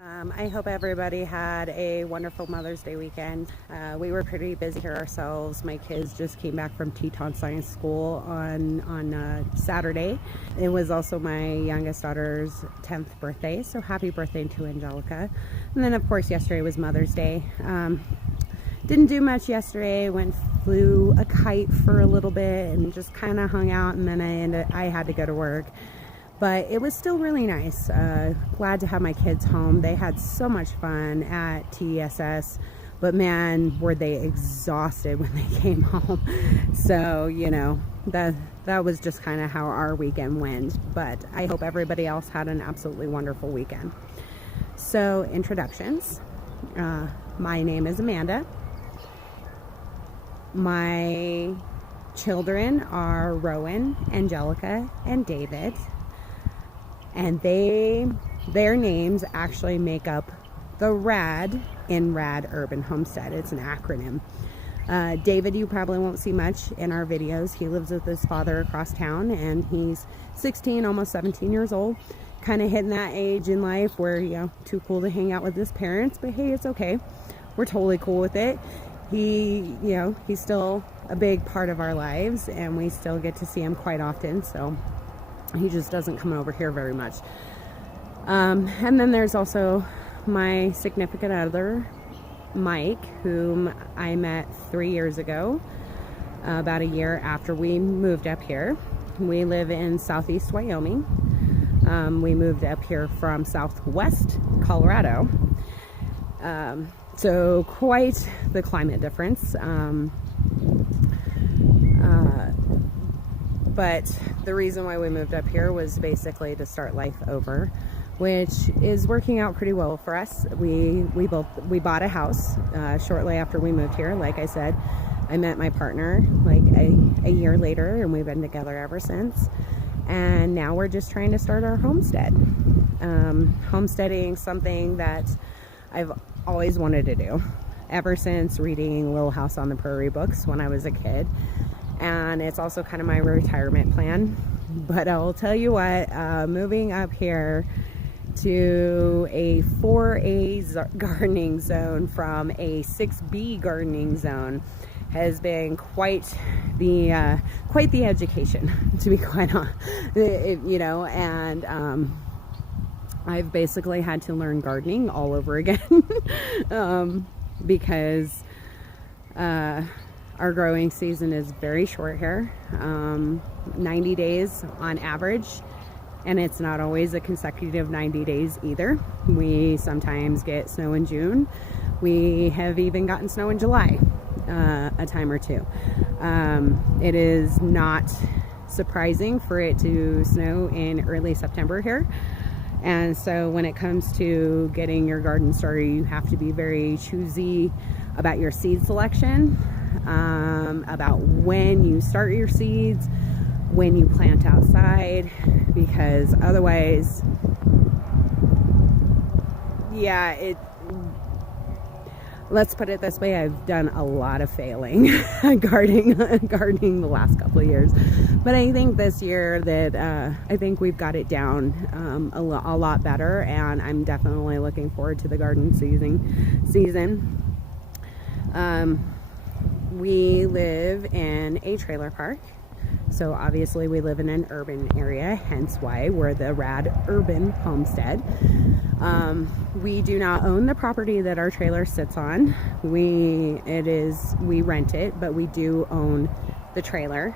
I hope everybody had a wonderful Mother's Day weekend. We were pretty busy here ourselves. My kids just came back from Teton Science School on Saturday. It was also my youngest daughter's 10th birthday, so happy birthday to Angelica. And then of course yesterday was Mother's Day. Didn't do much yesterday. Flew a kite for a little bit and just kind of hung out, and then I had to go to work. But it was still really nice. Glad to have my kids home. They had so much fun at TSS, but man, were they exhausted when they came home. So, you know, that was just kind of how our weekend went. But I hope everybody else had an absolutely wonderful weekend. So, introductions. My name is Amanda. My children are Rowan, Angelica, and David. And their names actually make up the RAD in Rad Urban Homestead. It's an acronym. David, you probably won't see much in our videos. He lives with his father across town, and he's 16, almost 17 years old. Kind of hitting that age in life where, you know, too cool to hang out with his parents, but hey, it's okay. We're totally cool with it. He's still a big part of our lives, and we still get to see him quite often, so he just doesn't come over here very much. And then there's also my significant other, Mike, whom I met 3 years ago, about a year after we moved up here. We live in Southeast Wyoming. We moved up here from Southwest Colorado. So quite the climate difference. But the reason why we moved up here was basically to start life over, which is working out pretty well for us. We bought a house shortly after we moved here. Like I said, I met my partner like a year later, and we've been together ever since. And now we're just trying to start our homestead. Homesteading, something that I've always wanted to do ever since reading Little House on the Prairie books when I was a kid. And it's also kind of my retirement plan. But I'll tell you what, moving up here to a 4A gardening zone from a 6B gardening zone has been quite the education, to be quite honest. And I've basically had to learn gardening all over again because our growing season is very short here, 90 days on average, and it's not always a consecutive 90 days either. We sometimes get snow in June. We have even gotten snow in July a time or two. It is not surprising for it to snow in early September here. And so when it comes to getting your garden started, you have to be very choosy about your seed selection, about when you start your seeds, when you plant outside, because otherwise, let's put it this way, I've done a lot of failing gardening the last couple of years. But I think this year that I think we've got it down a lot better, and I'm definitely looking forward to the garden season. We live in a trailer park, so obviously we live in an urban area, hence why we're the Rad Urban Homestead. We do not own the property that our trailer sits on. We rent it, but we do own the trailer.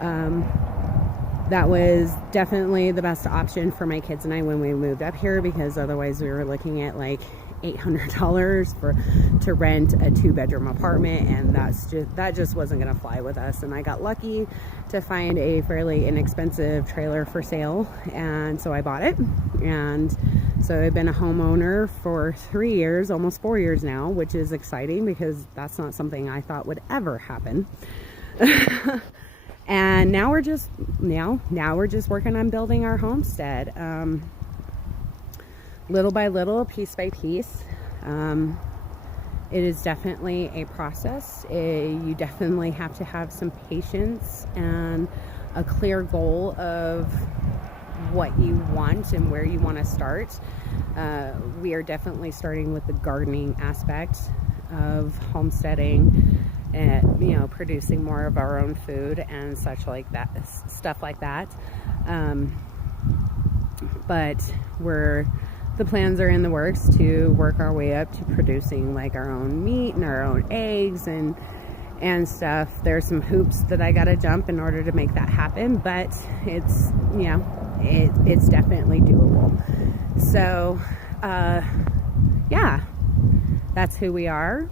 That was definitely the best option for my kids and I when we moved up here, because otherwise we were looking at like $800 to rent a 2-bedroom apartment, and that just wasn't going to fly with us. And I got lucky to find a fairly inexpensive trailer for sale, and so I bought it. And so I've been a homeowner for 3 years, almost 4 years now, which is exciting because that's not something I thought would ever happen. And now we're just working on building our homestead. Little by little, piece by piece. It is definitely a process. You definitely have to have some patience and a clear goal of what you want and where you want to start. We are definitely starting with the gardening aspect of homesteading and, you know, producing more of our own food and such like that, stuff like that. But the plans are in the works to work our way up to producing like our own meat and our own eggs and stuff. There's some hoops that I gotta jump in order to make that happen, but it's, you know, it's definitely doable. So yeah, that's who we are.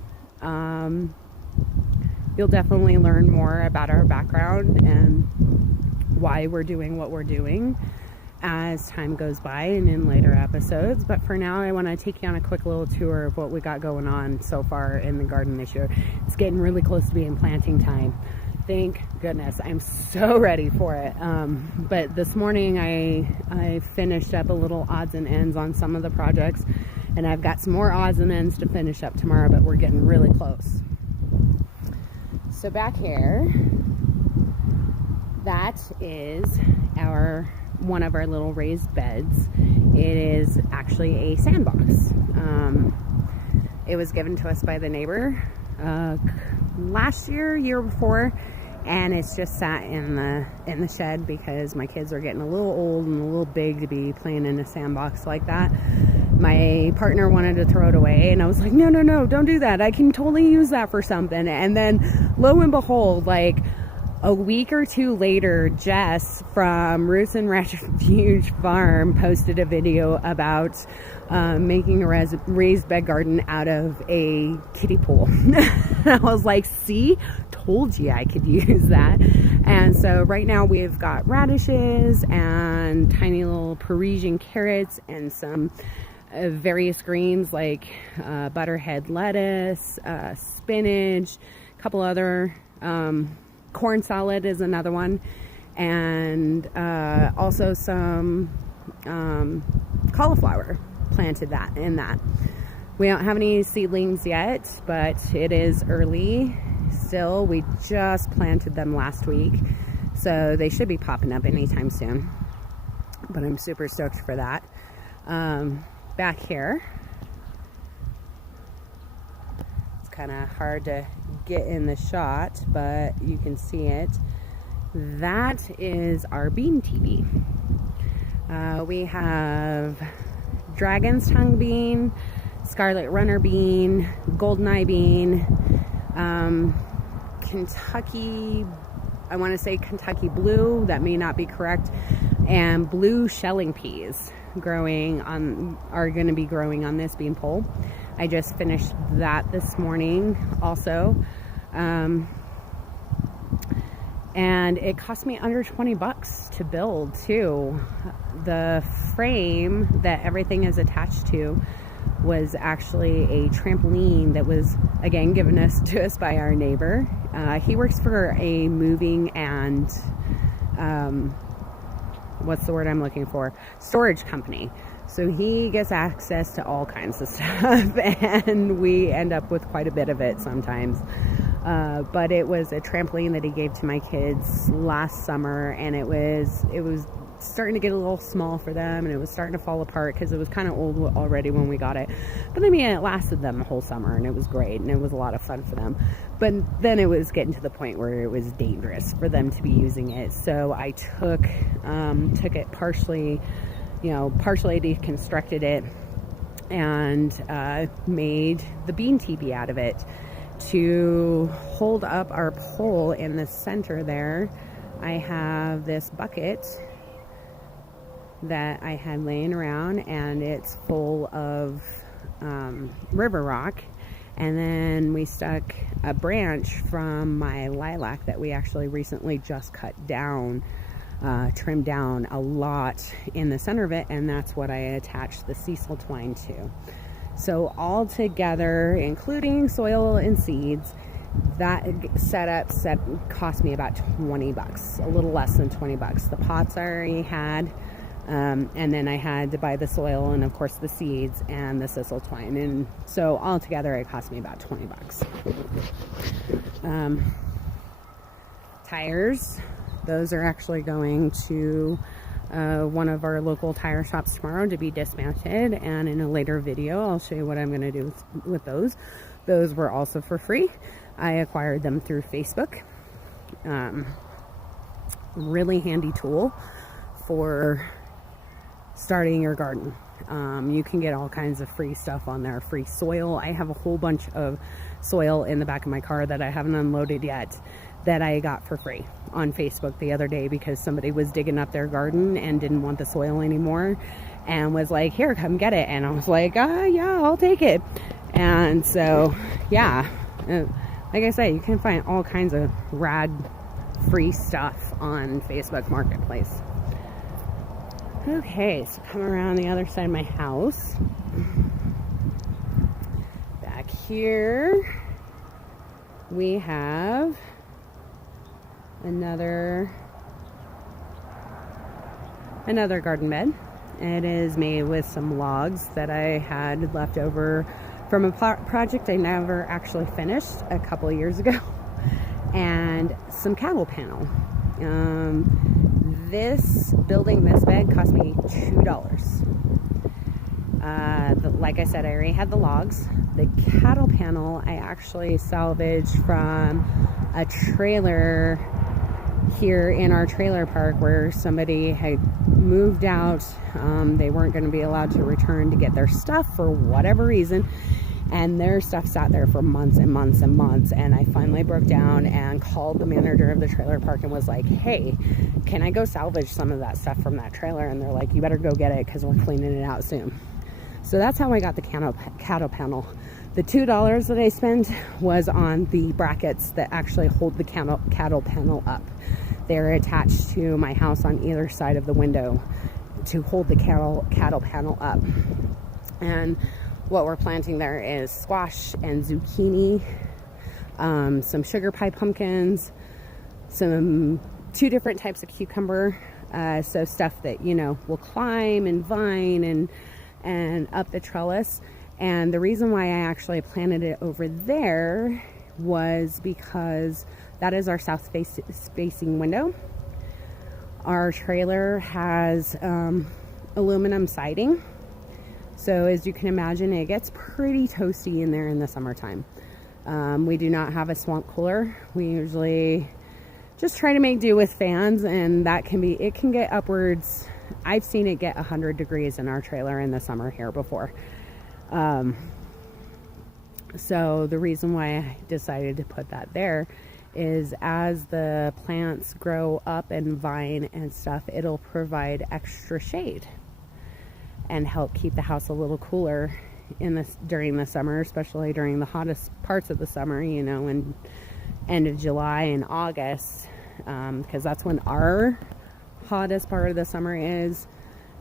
You'll definitely learn more about our background and why we're doing what we're doing as time goes by and in later episodes. But for now, I want to take you on a quick little tour of what we got going on so far in the garden this year. It's getting really close to being planting time. Thank goodness. I'm so ready for it. But this morning I finished up a little odds and ends on some of the projects, and I've got some more odds and ends to finish up tomorrow, but we're getting really close. So back here, that is one of our little raised beds. It is actually a sandbox. It was given to us by the neighbor last year before, and it's just sat in the shed because my kids are getting a little old and a little big to be playing in a sandbox like that. My partner wanted to throw it away, and I was like, no, don't do that. I can totally use that for something. And then lo and behold, like a week or two later, Jess from Roots and Refuge Farm posted a video about making a raised bed garden out of a kiddie pool. I was like, see, told you I could use that. And so right now we've got radishes and tiny little Parisian carrots and some various greens like butterhead lettuce, spinach, a couple other corn salad is another one, and also some cauliflower planted in that. We don't have any seedlings yet, but it is early still. We just planted them last week, so they should be popping up anytime soon, but I'm super stoked for that. Back here, it's kind of hard to get in the shot, but you can see it. That is our bean teepee. We have dragon's tongue bean, scarlet runner bean, goldeneye bean, Kentucky, I want to say Kentucky blue, that may not be correct, and blue shelling peas are going to be growing on this bean pole. I just finished that this morning also. And it cost me under $20 to build too. The frame that everything is attached to was actually a trampoline that was, again, given to us by our neighbor. He works for a moving and what's the word I'm looking for? Storage company. So he gets access to all kinds of stuff, and we end up with quite a bit of it sometimes. But it was a trampoline that he gave to my kids last summer, and it was starting to get a little small for them, and it was starting to fall apart because it was kind of old already when we got it. But I mean, it lasted them the whole summer, and it was great, and it was a lot of fun for them. But then it was getting to the point where it was dangerous for them to be using it. So I took it partially deconstructed it and made the bean teepee out of it to hold up our pole in the center there. I have this bucket that I had laying around, and it's full of river rock, and then we stuck a branch from my lilac that we actually recently just cut down, trimmed down a lot in the center of it, and that's what I attached the sisal twine to. So all together, including soil and seeds, that setup cost me about $20, a little less than $20. The pots I already had, and then I had to buy the soil and of course the seeds and the sisal twine, and so all together it cost me about $20. Tires, those are actually going to one of our local tire shops tomorrow to be dismounted, and in a later video I'll show you what I'm going to do with those. Those were also for free. I acquired them through Facebook. Really handy tool for starting your garden. You can get all kinds of free stuff on there. Free soil. I have a whole bunch of soil in the back of my car that I haven't unloaded yet that I got for free on Facebook the other day because somebody was digging up their garden and didn't want the soil anymore and was like, here, come get it. And I was like, yeah, I'll take it. And so, yeah, like I said, you can find all kinds of rad free stuff on Facebook Marketplace. Okay, so come around the other side of my house. Back here, we have another garden bed. It is made with some logs that I had left over from a project I never actually finished a couple of years ago, and some cattle panel. Building this bed cost me $2. Like I said, I already had the logs. The cattle panel I actually salvaged from a trailer here in our trailer park where somebody had moved out. They weren't going to be allowed to return to get their stuff for whatever reason, and their stuff sat there for months and months and months. And I finally broke down and called the manager of the trailer park and was like, hey, can I go salvage some of that stuff from that trailer? And they're like, you better go get it because we're cleaning it out soon. So that's how I got the cattle panel. The $2 that I spent was on the brackets that actually hold the cattle panel up. They're attached to my house on either side of the window to hold the cattle panel up. And what we're planting there is squash and zucchini, some sugar pie pumpkins, two different types of cucumber, so stuff that, you know, will climb and vine and up the trellis. And the reason why I actually planted it over there was because that is our south facing window. Our trailer has aluminum siding. So as you can imagine, it gets pretty toasty in there in the summertime. We do not have a swamp cooler. We usually just try to make do with fans, and it can get upwards. I've seen it get 100 degrees in our trailer in the summer here before. So the reason why I decided to put that there is as the plants grow up and vine and stuff, it'll provide extra shade and help keep the house a little cooler during the summer, especially during the hottest parts of the summer, you know, and end of July and August, because that's when our hottest part of the summer is,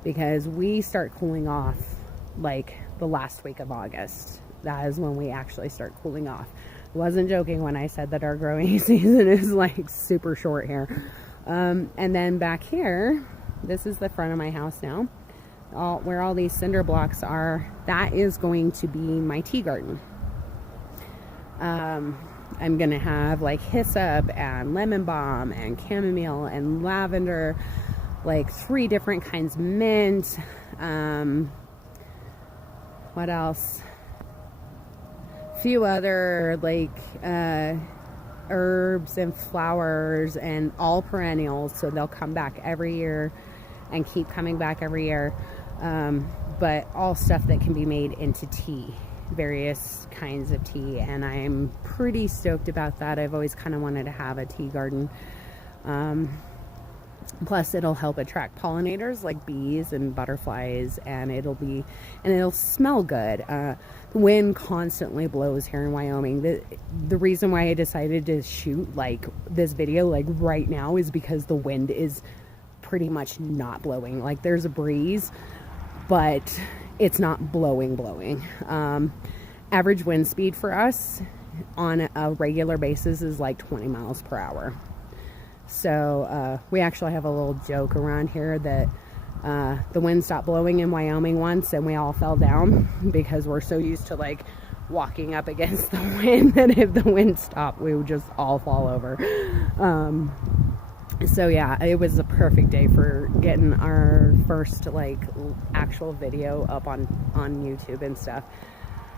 because we start cooling off like the last week of August. That is when we actually start cooling off. I wasn't joking when I said that our growing season is like super short here. And then back here, this is the front of my house now. Where all these cinder blocks are, that is going to be my tea garden. I'm gonna have like hyssop and lemon balm and chamomile and lavender, like 3 different kinds of mint. What else? A few other like herbs and flowers, and all perennials, so they'll come back every year and keep coming back every year. But all stuff that can be made into tea, various kinds of tea, and I'm pretty stoked about that. I've always kind of wanted to have a tea garden. Plus it'll help attract pollinators like bees and butterflies, and it'll smell good. The wind constantly blows here in Wyoming. The reason why I decided to shoot like this video like right now is because the wind is pretty much not blowing. Like there's a breeze, but it's not blowing. Average wind speed for us on a regular basis is like 20 miles per hour. So we actually have a little joke around here that the wind stopped blowing in Wyoming once and we all fell down because we're so used to like walking up against the wind that if the wind stopped we would just all fall over. So yeah, it was a perfect day for getting our first like actual video up on YouTube and stuff.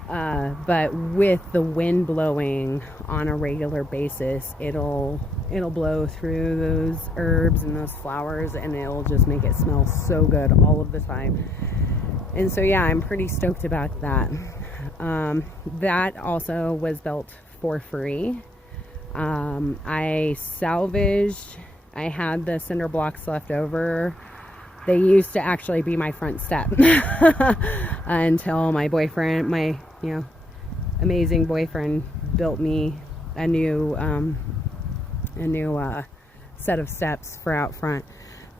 But with the wind blowing on a regular basis, it'll blow through those herbs and those flowers, and it'll just make it smell so good all of the time. And so yeah, I'm pretty stoked about that. That also was built for free. I salvaged, I had the cinder blocks left over. They used to actually be my front step until my boyfriend, my, you know, amazing boyfriend, built me a new set of steps for out front.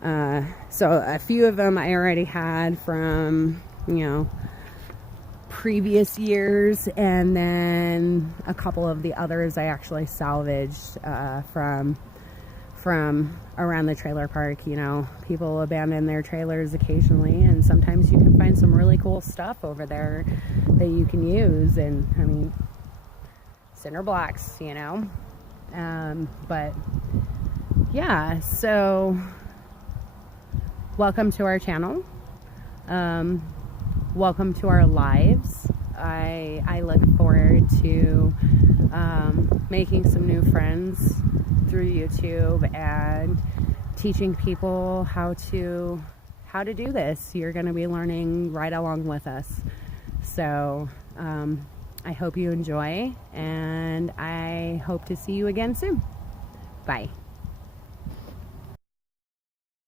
So a few of them I already had from, you know, previous years, and then a couple of the others I actually salvaged from around the trailer park. You know, people abandon their trailers occasionally, and sometimes you can find some really cool stuff over there that you can use. And I mean, cinder blocks, you know. But yeah, so welcome to our channel. Welcome to our lives. I look forward to making some new friends through YouTube and teaching people how to do this. You're going to be learning right along with us. So I hope you enjoy, and I hope to see you again soon. Bye.